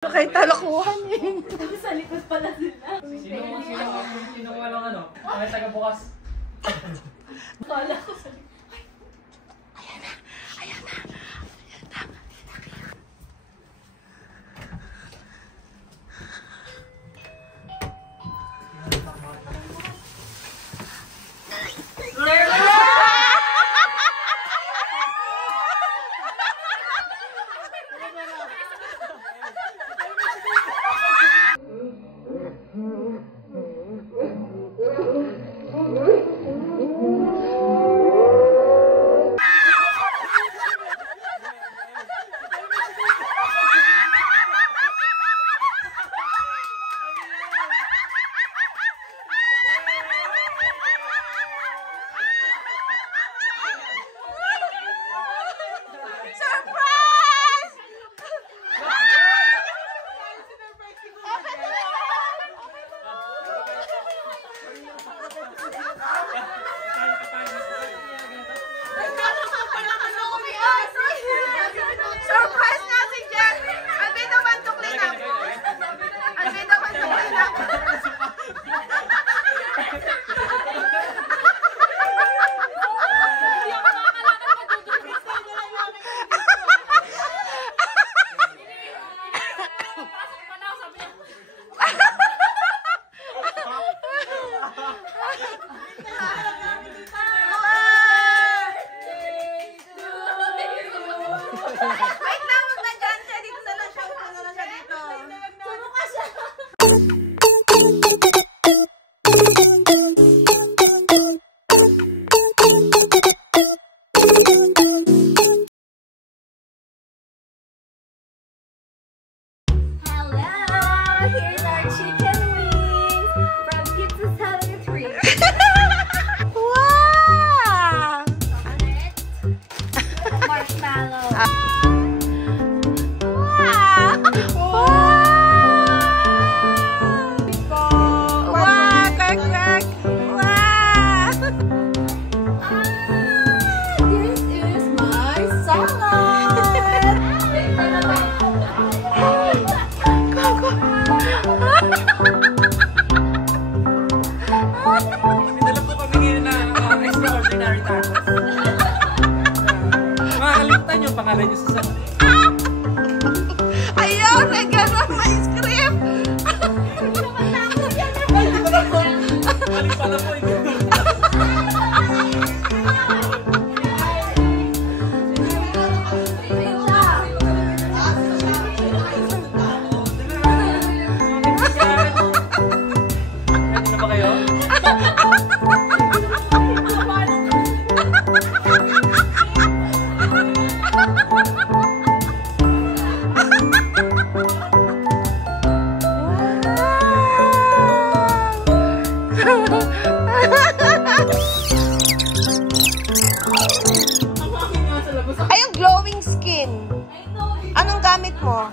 Kay talakuhan eh. Sa likod pala sila. Sino walang ano? Ay, taga bukas. Kala ko sa likod. Ayan na. Ayan na. Ayan na. Surprise nga si Jen! Alvin naman to clean up! Alvin naman to clean up! Wait lang, huwag na dyan siya. Dito na lang siya. Huwag na lang siya dito. Sumo ka siya. Hello! Here's our chicken wings from Pizza 73. Wow! On it, marshmallow. This is my salad. Pinala po kami ngayon ng extraordinary tacos. Makakalimutan yung pangalan niyo sa sana. Ayaw! Nagano'n na ice cream! Ay, di ko na po. Mali pala po ito. Ready na ba kayo? Ay, yung glowing skin. Anong gamit mo?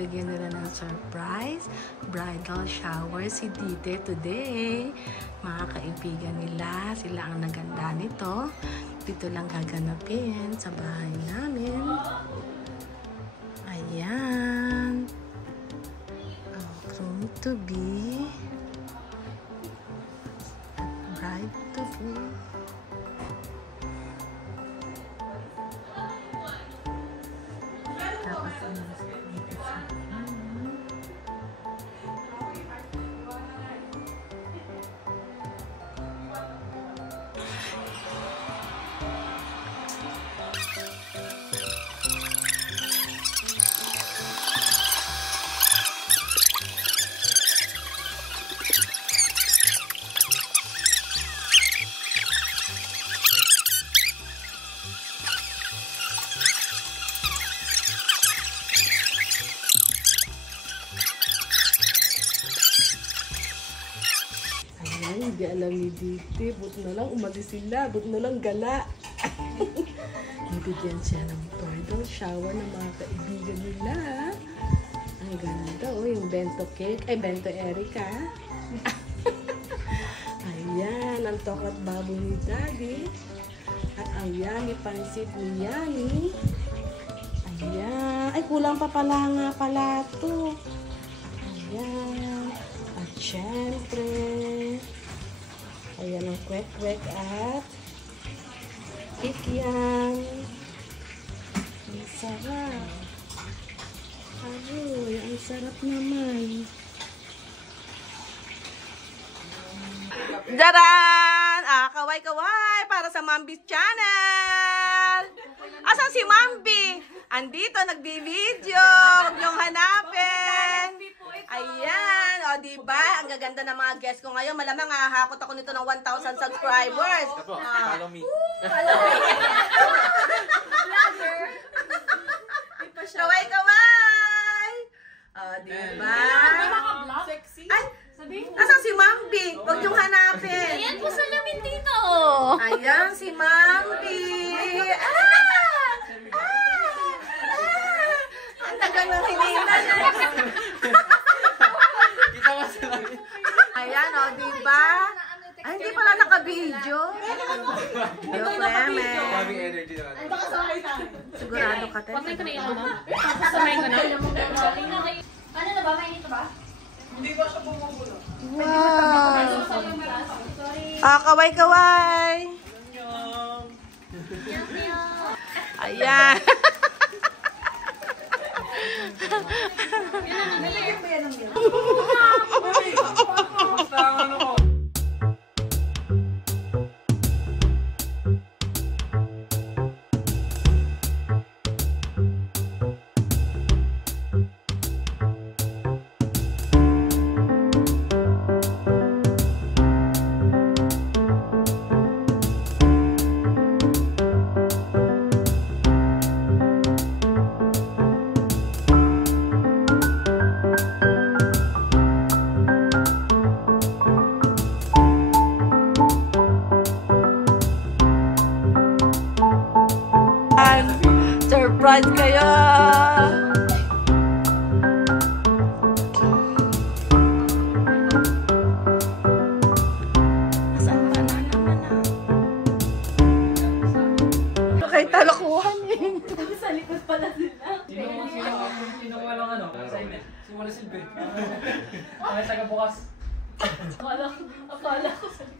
bibigyan nila ng surprise bridal shower si Dite today. Mga kaibigan nila, sila ang naganda nito. Dito lang gaganapin sa bahay namin. Ayan. Soon to be. Bride to be. Tapos dito sa hindi alam ni Dite. Buti na lang umalis sila. Buti na lang gala. Bibigyan siya ng bridal shower ng mga kaibigan nila. Ang ganda oh. Yung bento cake. Ay, bento Erica. Ayan. Ang toklat baboy ni Daddy. At ang yummy pansit ni Yummy. Ayan. Ay, kulang pa pala nga pala to. Ayan. At syempre, ayan ang kwek-kwek at kikiang. Ang sarap. Aroy, ang sarap naman. Daran! Kaway-kaway para sa Mambi's channel! Asan si Mambi? Andito, nagbi-video. Huwag niyong hanapin. Ayan. O, diba? Ang gaganda ng mga guests ko ngayon. Malamang hahakot ako nito ng 1,000 subscribers. Follow me. Kaway-kaway! O, diba? Ay, asan si Mambi? Huwag niyong hanapin. Ayan po sa lamin dito. Ayan, si Mambi. Ang tagal ng hinihingan. Kita ka sila. Ayan, o, diba? Ay, hindi pala naka-video. Yo, Cleme. Daming energy naman. Sigurado ka, Ted. Patay ko na yung ano. Sasamayin ko na. Ano na ba? Mainit na ba? Wow. Kaway-kaway. Ayan. Surprise kayo! Saan ba na naman Okay, talakuhan eh. Sa likod pala sila. Sino walang ano? Assignment. Sino walang silbi? Ay, taga bukas. Akala ko sa likod.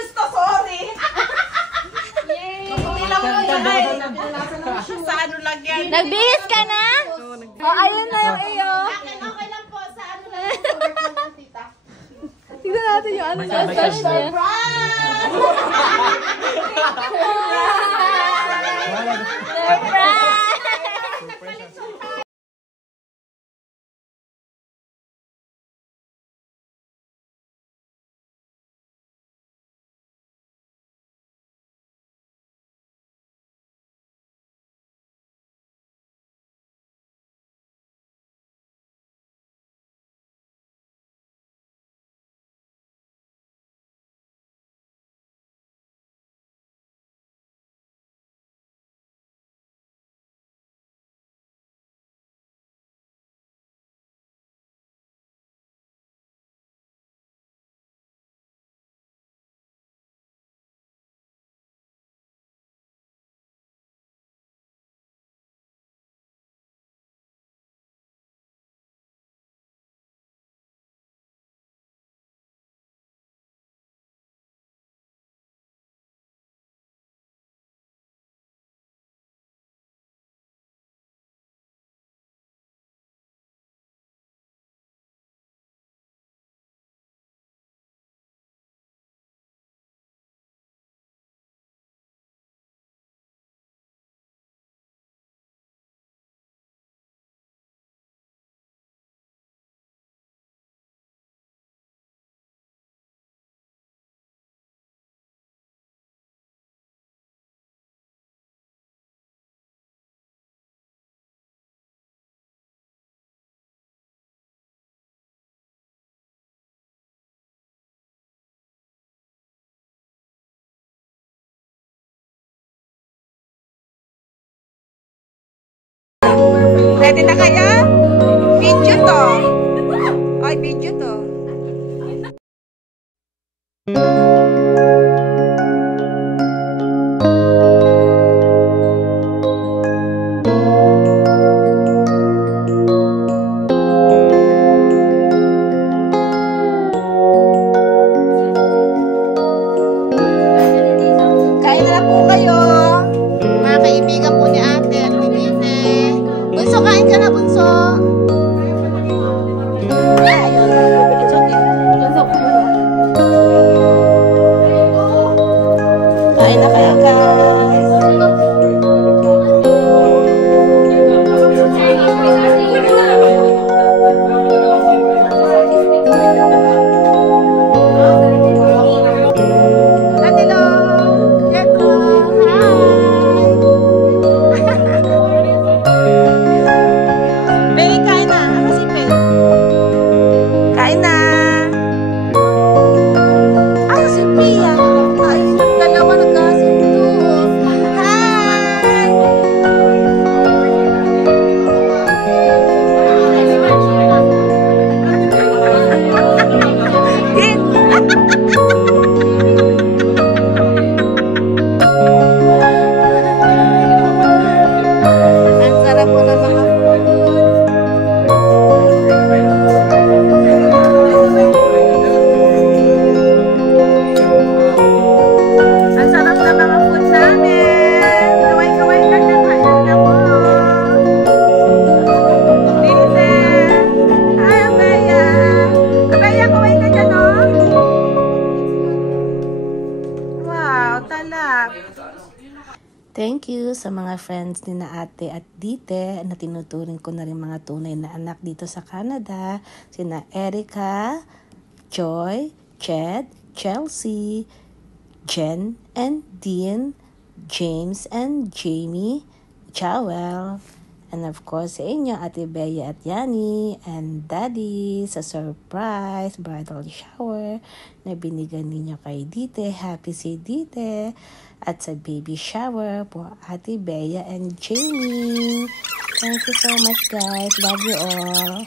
shoes to, sorry. Hindi lang mo yan. Sa ano lang yan. Nagbihis ka na? O, ayun na yung iyo. Okay lang po. Sa ano lang yung tita. Tignan natin yung ano na stash niya. Ready na kaya? Video to. Ay, video to. Kain na po kayo. Mga kaibigan po ni ate at ni Tite. Bunso, kain ka na, Bunso. Ayun. It's okay. Kain na kayo, guys. Ate Lo. Jetro. Hi. Pei, kain na. Ano si Pei? Kain na. Ano si Pia? Ay, dalawa nagkasundo. Hi. Ang sarap po ng mga food. Ang sarap ng mga food namin. Kaway-kaway ka na, kain na po. Tite. Hi, Abeya. Abeya, kaway ka dyan, no? Wow, talap. Thank you sa mga friends ni na ate at dite na tinuturing ko na rin mga tunay na anak dito sa Canada. Sina Erica, Joy, Ched, Chelsea, Jen and Dean, James and Jamie, Joel, and of course sa inyo Ate Bea at Yani and Daddy sa surprise bridal shower na binigyan ninyo kay Dite. Happy si Dite. At sa baby shower po Ate Bea and Jamie. Thank you so much, guys. Love you all.